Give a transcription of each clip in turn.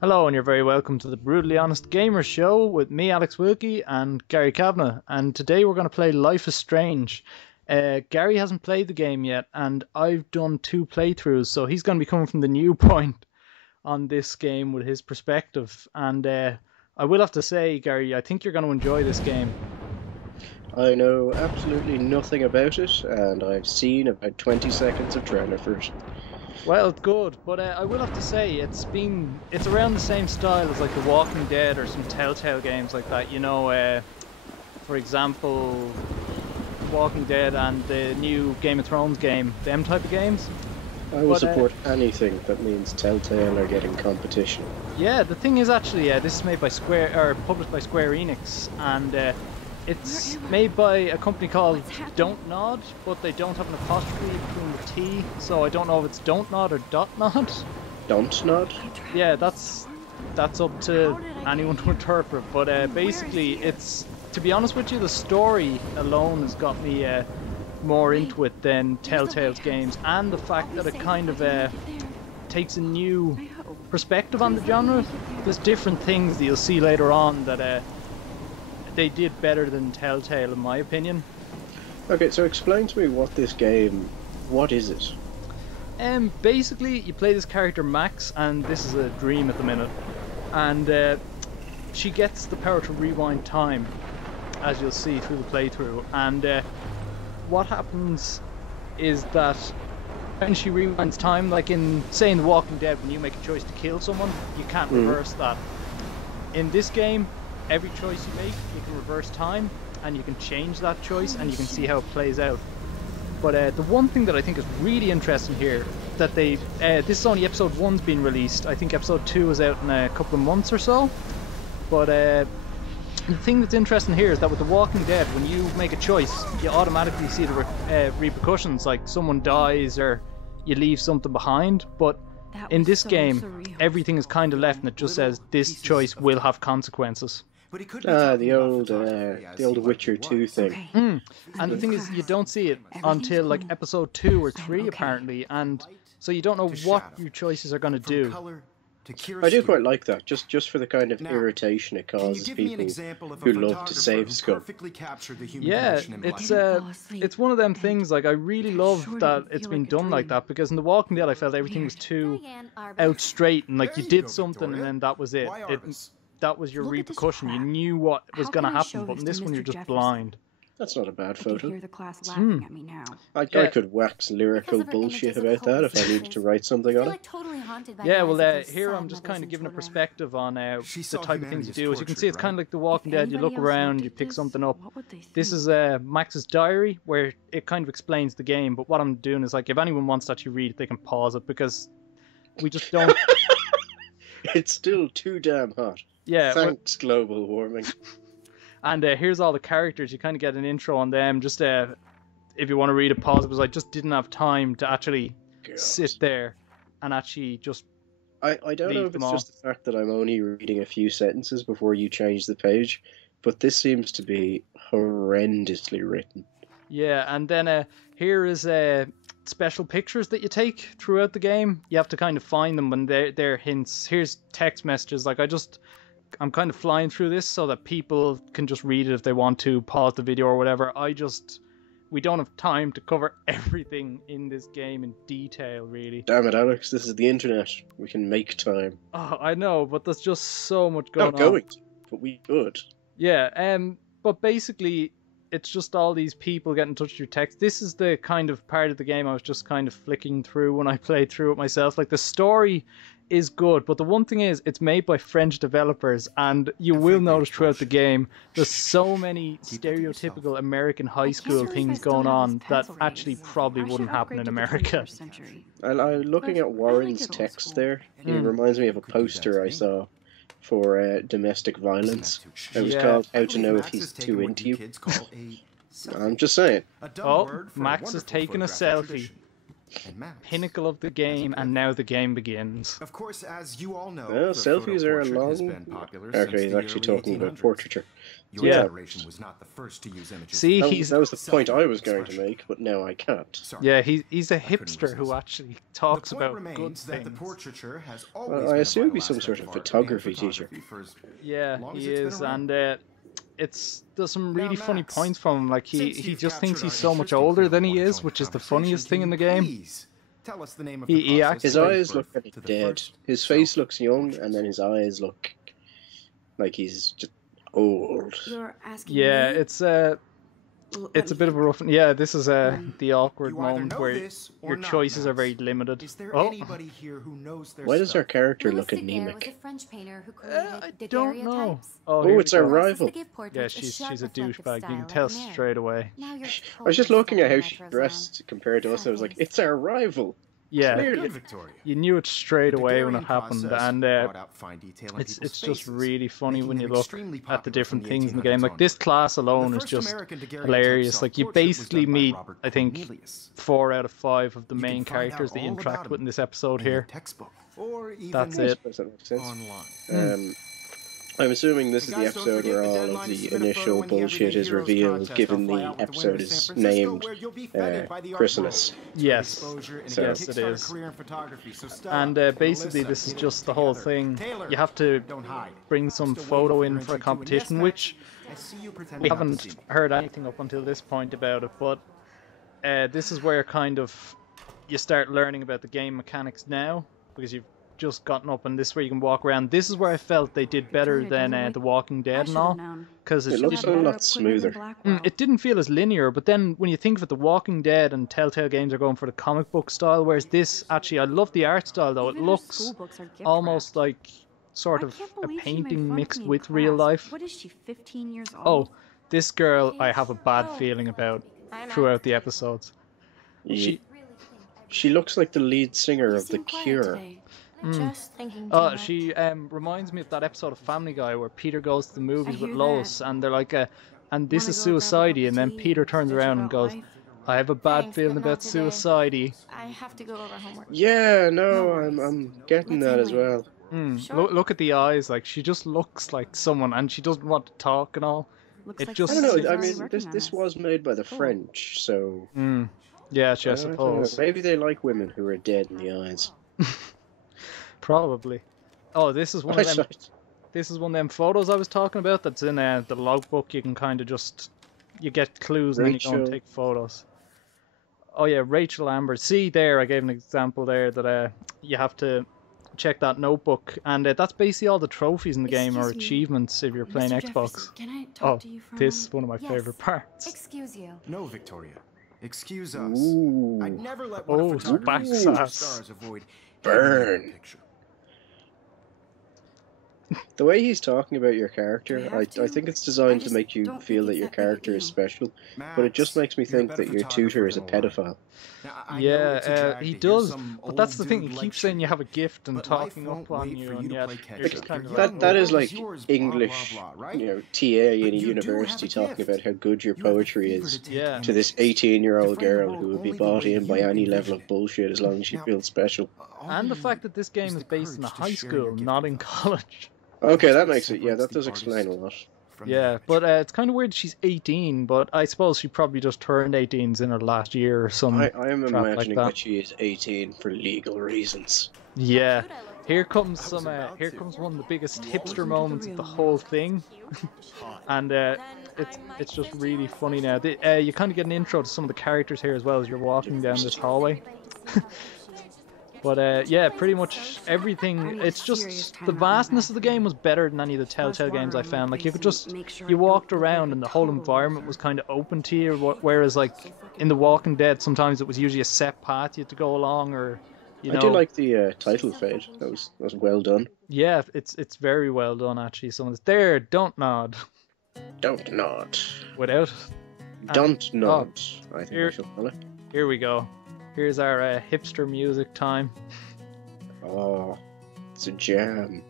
Hello, and you're very welcome to the Brutally Honest Gamer Show with me, Alex Wilkie, and Gary Kavanagh. And today we're going to play Life is Strange. Gary hasn't played the game yet, and I've done 2 playthroughs, so he's going to be coming from the new point on this game with his perspective. And I will have to say, Gary, I think you're going to enjoy this game. I know absolutely nothing about it, and I've seen about 20 seconds of trailer for it. Well, good, but I will have to say it's around the same style as like The Walking Dead or some Telltale games like that. For example, Walking Dead and the new Game of Thrones game, them type of games. I will support anything that means Telltale are getting competition. Yeah, the thing is actually, this is made by published by Square Enix, and it's made by a company called Don't Nod, but they don't have an apostrophe between the T, so I don't know if it's Don't Nod or Dot Nod. Don't Nod? Yeah, that's up to anyone to interpret, but basically it's, to be honest with you, the story alone has got me more into it than Telltale's games, and the fact that it kind of takes a new perspective on the genre. There's different things that you'll see later on that they did better than Telltale, in my opinion. Okay, so explain to me what is it? Basically, you play this character Max, and this is a dream at the minute, and she gets the power to rewind time, as you'll see through the playthrough, and what happens is that when she rewinds time, like in, say, in The Walking Dead, when you make a choice to kill someone, you can't reverse that. In this game, every choice you make, you can reverse time, and you can change that choice, and you can see how it plays out. But the one thing that I think is really interesting here, that this is only episode 1's been released. I think episode 2 is out in a couple of months or so. But the thing that's interesting here is that with The Walking Dead, when you make a choice, you automatically see the repercussions, like someone dies or you leave something behind. But in this game, everything is kind of left, and it just says this choice will have consequences. The old Witcher 2 thing. And the thing is, you don't see it until like episode 2 or 3 apparently, and so you don't know what your choices are going to do. I do quite like that, just for the kind of irritation it causes people who love to save scum. Yeah, it's one of them things, like I really love that it's been done like that, because in The Walking Dead I felt everything was too out straight, and like you did something and then that was it. That was your repercussion. You knew what was going to happen, but in this one you're just blind. That's not a bad photo. I Yeah. could wax lyrical bullshit about that if I needed to write something on it. Yeah, well, here I'm just kind of giving a perspective on the type of things you do. As you can see, it's kind of like The Walking Dead. You look around, you pick something up. This is Max's diary, where it kind of explains the game, but what I'm doing is, like, if anyone wants to actually read it, they can pause it, because we just don't... It's still too damn hot. Yeah. Thanks, global warming. And here's all the characters. You kind of get an intro on them. Just if you want to read it, pause it, because I just didn't have time to actually sit there and actually just. I don't know if it's just the fact that I'm only reading a few sentences before you change the page, but this seems to be horrendously written. Yeah, and then here is special pictures that you take throughout the game. You have to kind of find them, and they're hints. Here's text messages. Like I'm kind of flying through this so that people can just read it if they want to, pause the video or whatever. We don't have time to cover everything in this game in detail, really. Damn it, Alex, this is the internet. We can make time. Oh, I know, but there's just so much going on. Not going to, but we could. Yeah, but basically, it's just all these people getting in touch with your text. This is the kind of part of the game I was just kind of flicking through when I played through it myself. Like, the story is good, but the one thing is, it's made by French developers, and you will notice throughout the game there's so many stereotypical American high school things going on that actually probably wouldn't happen in America. Looking at Warren's text there, he reminds me of a poster I saw for domestic violence. It was called How to Know If He's Too Into You. I'm just saying. Oh, Max is taking a selfie. and maps. pinnacle of the game, and now the game begins. Of course, as you all know, Well, the selfies are a photo portrait has long. been popular Okay, since he's the actually early talking about 1800s. portraiture. Your Yeah. generation was not the first to use images. See, That was the point I was going to make, but now I can't. Sorry. Yeah, he's a couldn't hipster who resist. actually talks The point about remains good that the things. portraiture has Well, always I been a assume vital he's some aspect sort of art and photography teacher. photography for as Yeah, long as he it's been is, around. and there's some really Now, funny Max, points from him. Like since he you've just thinks captured he's our so much interest in older than Clearwater he is, Joint which is the conversation, funniest can thing you in the game. please tell us the name of He the process acts- His that eyes gave look birth kind to of the dead. first His face self- looks young, portrait. and then his eyes look like he's just old. You're asking Yeah, me? it's Let it's a me bit of a think. rough. Yeah, this is the awkward You either moment know where this or your not, choices are Max. very limited. Is there Oh, anybody here who knows their Why does our stuff? character look Louis Daguerre was a anemic? French painter who created I the don't know. daguerreotypes. Oh, Oh, here it's we our go. rival. The give portrait Yeah, is she's sharp, a reflective douchebag. You style can like tell a mirror. straight away. Now you're I was just totally looking at how stuck in she retro dressed compared to us. I was like, it's our rival. Yeah, Clearly. Good, Victoria. you knew it straight The away when Daguerrean it happened, process and brought out fine detail in it's people's just faces, really funny making when them you look extremely at the popular different from things in the 1800s game. Like this onwards. class alone The is first just American daguerreotype hilarious. Like you self-portrait was basically done by meet, Robert I think, Cornelius. 4 out of 5 of the You can main find out characters that you all interact about with in this episode in your here. textbook, or even That's I it. suppose that makes sense. online. I'm assuming this is the Guys, don't episode forget where the all deadline of to the submit a initial photo in the bullshit Everyday is Heroes revealed, contest. given I'll fly the out with the episode winner to is San Francisco, named where you'll be feted by the art Chrysalis. world. It's Yes. exposure and So- a Yes, it kickstart is. career in photography. So Stella And and basically, Alyssa, this is get it just the whole together. thing. Taylor, You have to don't hide. bring some Still waiting photo for in your for a entry too. And competition, yes, which Max, I see you pretending we not to haven't see me. heard anything up until this point about it, but this is where kind of you start learning about the game mechanics now, because you've just gotten up, and this is where you can walk around. This is where I felt they did better Victoria than doesn't like- The Walking I Dead and should have all, known. because It it's looks just, a lot smoother. it didn't feel as linear. But then when you think of it, The Walking Dead and Telltale Games are going for the comic book style, whereas this actually, I love the art style though. It Even her looks school books are gift almost wrapped. like sort I of can't a believe she made painting fun of mixed me in with real class. life. What is she, 15 years Oh, old? this girl I have a bad feeling about throughout the episodes. She, she looks like the lead singer You of The seem quiet Cure. today. Just thinking too Oh, much. she reminds me of that episode of Family Guy where Peter goes to the movies with hear Lois, and they're like, and this Wanna is go grab a suicide, cup and then of tea Peter and turns bitch around and about goes, life? I have a bad Thanks, feeling but about not today. suicide. I have to go over homework. Yeah, no, No I'm worries. getting Let's that end as later. well. Sure. Look at the eyes, like she just looks like someone, and she doesn't want to talk and all. Looks It like just- I don't somebody's know. I already mean, working this on this was made by the Cool. French, so Yes, I I don't know. suppose. Maybe they like women who are dead in the eyes. Probably. Oh, this is one of them. Eyesight. This is one of them photos I was talking about. That's in the logbook. You can kind of just you get clues and then you go and Rachel. take photos. Oh yeah, Rachel Amber. See there, I gave an example there that you have to check that notebook, and that's basically all the trophies in the game or Excuse me, achievements if you're playing Mr. Xbox. Jefferson, can I talk Oh, to you for a this is moment? one of my Yes. favorite parts. Excuse you. No, Victoria. Excuse us. Ooh, I'd never let one of Oh, photography's back stars avoid Burn. any picture. the way he's talking about your character, Do we I have to? think it's I designed to just make you don't feel think that it's your that big a character is deal. special, but it just makes me Max, you're a think better that your photographer tutor is a than Laura. pedophile. Now, I know Yeah, it's a drag he to hear does, some but that's the old thing. He dude keeps lecture saying you have a gift and but talking life up won't on wait you, for and you to yet play you're catch just up. kind You're of young, like, That the is world like yours, blah, blah, English, blah, right? TA But in a you do university have a talking gift. about how good your You have the poetry fever is to take Yeah. in to this images, 18-year-old to frame the girl world who would be only the bought way in by you any level envision of it. bullshit as long as she Now, feels special. all and you the fact need that this game is is the based in a courage to high share your school, gift not with in others. college. Okay, That's that what makes it. Yeah, that separates does the explain a artist lot. from the Yeah, amateur. but it's kind of weird she's 18, but I suppose she probably just turned 18 in her last year or something. I am crap like imagining that. that she is 18 for legal reasons. Yeah, here comes I was about here to. comes one of the biggest Welcome hipster to the moments of the real whole world. thing, and it's just really funny now. You kind of get an intro to some of the characters here as well as you're walking down this hallway. But yeah, pretty much everything. It's just the vastness of the game was better than any of the Telltale games I found. Like you could just you walked around and the whole environment was kind of open to you. Whereas like in The Walking Dead, sometimes it was usually a set path you had to go along, or you know. I do like the title fade. That was well done. Yeah, it's very well done actually. Some of this there, don't nod Don't nod. without. Don't nod. I think I here- shall call it. Here we go. Here's our hipster music time. Oh, it's a jam.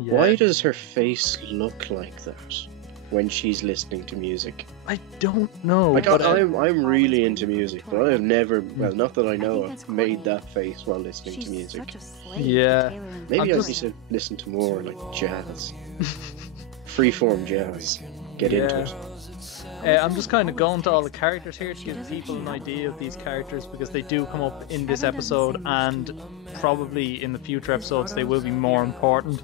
Yeah. Why does her face look like that? when she's listening to music? I don't know. Like, but, I'm really into music, but I have never, well, not that I know of, made that face while listening to music. Yeah. Maybe I just- need to listen to more like jazz, freeform jazz. Get into it. I'm just kind of going to all the characters here to give people an idea of these characters because they do come up in this episode and probably in the future episodes they will be more important.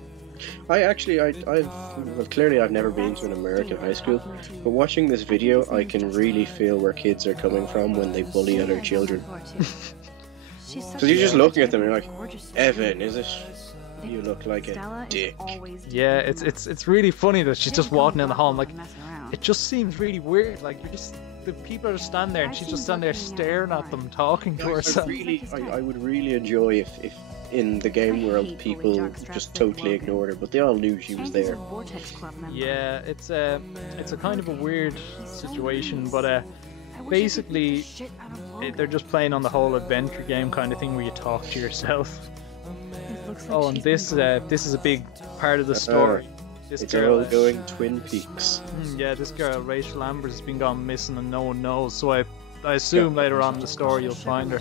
Clearly I've never been to an American high school, but watching this video, I can really feel where kids are coming from when they bully other children. Because you're just looking at them and you're like, Evan, is it? You look like a dick. Yeah, it's really funny that she's just walking down the hall. I'm like, it just seems really weird. Like the people are just standing there and she's just standing there staring at them, talking to herself. I would really enjoy if in the game world people just totally ignored her, but they all knew she was there. Yeah, it's a kind of a weird situation, but basically they're just playing on the whole adventure game kind of thing where you talk to yourself. Oh, and this is a big part of the story. This It's girl, all going Twin Peaks. yeah, this girl Rachel Ambers has been gone missing and no one knows. So I assume later on in the story you'll find her.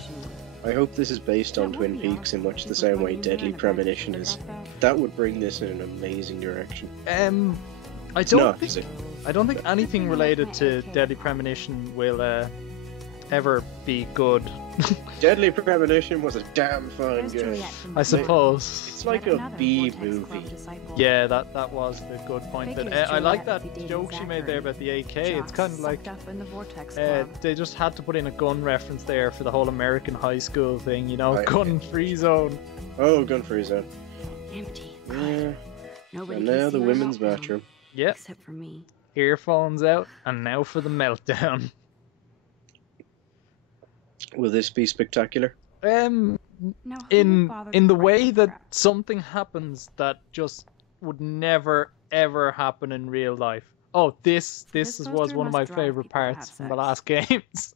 I hope this is based on Twin Peaks in much the same way Deadly Premonition is. That would bring this in an amazing direction. I It's don't not, think is it? I don't think anything related to Deadly Premonition will ever be good. Deadly Premonition was a damn fine game. I suppose. It's like a B movie. Yeah, that was a good point. But I like that joke she made there about the AK. It's kind of like they just had to put in a gun reference there for the whole American high school thing, you know, Right. gun-free zone. Oh, Gun Free Zone. Empty. Yeah. Nobody And can now see the my women's meltdown, bathroom. Yep, except for me. earphones out, and now for the meltdown. Will this be spectacular? Now, who In bothered the to write way this that crap? something happens that just would never ever happen in real life. Oh, this was poster one of my must drive favorite people to have parts from the sex. last games.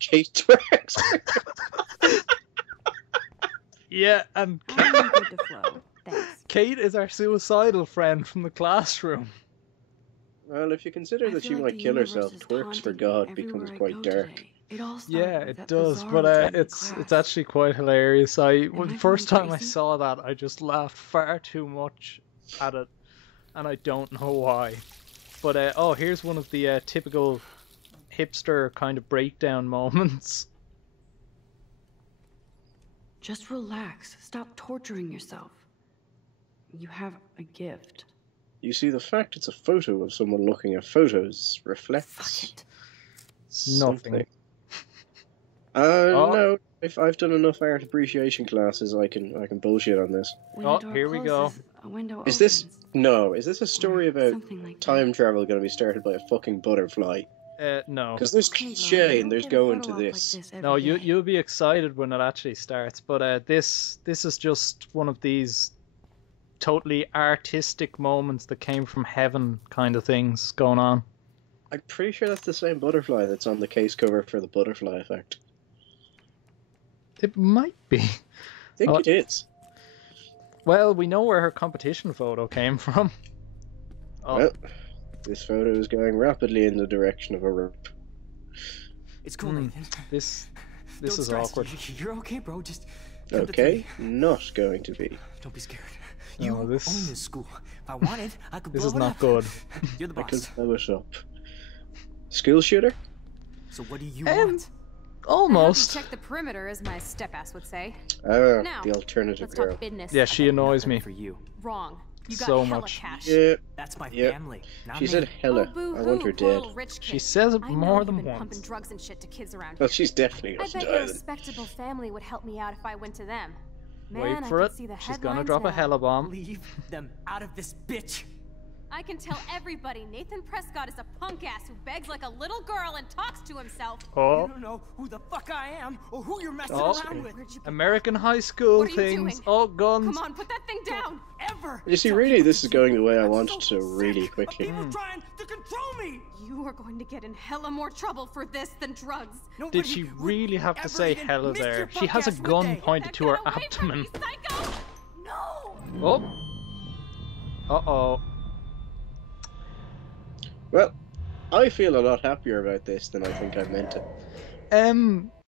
Kate Twerks. Yeah, and I'm good to flow. Thanks. Kate is our suicidal friend from the classroom. Well, if you consider I that she feel like might the kill universe herself, is Twerks for taunting me God everywhere becomes I quite go dark. today. It all started Yeah, with it that does, bizarre but thing in it's class. actually quite hilarious. Well, I the first going time I crazy? saw that, I just laughed far too much at it, and I don't know why. But oh, here's one of the typical hipster kind of breakdown moments. Just relax. Stop torturing yourself. You have a gift. You see, the fact it's a photo of someone looking at photos Fuck reflects it. Nothing. something. Oh. No. If I've done enough art appreciation classes, I can bullshit on this. When Oh, a door here we go. closes, a window Is this opens. no? Is this a story Or about something like time travel going to be started by a fucking butterfly? No. Because there's that. Okay, Ron, Shane, don't there's get a going photo to op like this. every No, day. you'll be excited when it actually starts. But this is just one of these totally artistic moments that came from heaven kind of things going on. I'm pretty sure that's the same butterfly that's on the case cover for the Butterfly Effect. It might be. I think Oh. it is. Well, we know where her competition photo came from. Oh, Well, this photo is going rapidly in the direction of a rope. It's cool, Hmm. Nathan. this Don't is stress. awkward. You're okay, bro. Just count to Okay, three. not going to be. Don't be scared. No, You this- own this school. If I wanted, I could This blow is it not up. good. You're the I could boss. blow it up. School shooter? So what do you Um, want? Almost. Check the perimeter, as my step-ass would say. Ah, Now, the alternative Let's girl. talk business. Yeah, she annoys Nothing me. For you. Wrong. You got So hella much. cash. Yeah, That's my Yeah. family. Not she me. said hella. Oh, boo-hoo, I want her poor dead. little rich She kid. says it I know more you've than been once. pumping drugs and shit to kids around Well, here. she's definitely I wasn't bet your either. respectable family would help me out if I went to them. Man, Wait I for could it. see the She's gonna headlines drop a now. hella bomb. Leave them out of this bitch. I can tell everybody Nathan Prescott is a punk ass who begs like a little girl and talks to himself. You Oh, don't know who the fuck I am or who you're messing Oh. around with. Where'd you get American high school What are you things. doing? Oh, that? guns. Come on, put that thing down. Ever. You see, tell really, me this is going the way I I'm want it so to really sick of quickly. People trying to control me. You are going to get in hella more trouble for this than drugs. Nobody Did she would really have to ever say even hella miss there? your She has a punk ass, would gun they? pointed That to her got away from abdomen. me, psycho! No! Oh. Uh-oh. Well, I feel a lot happier about this than I think I meant to.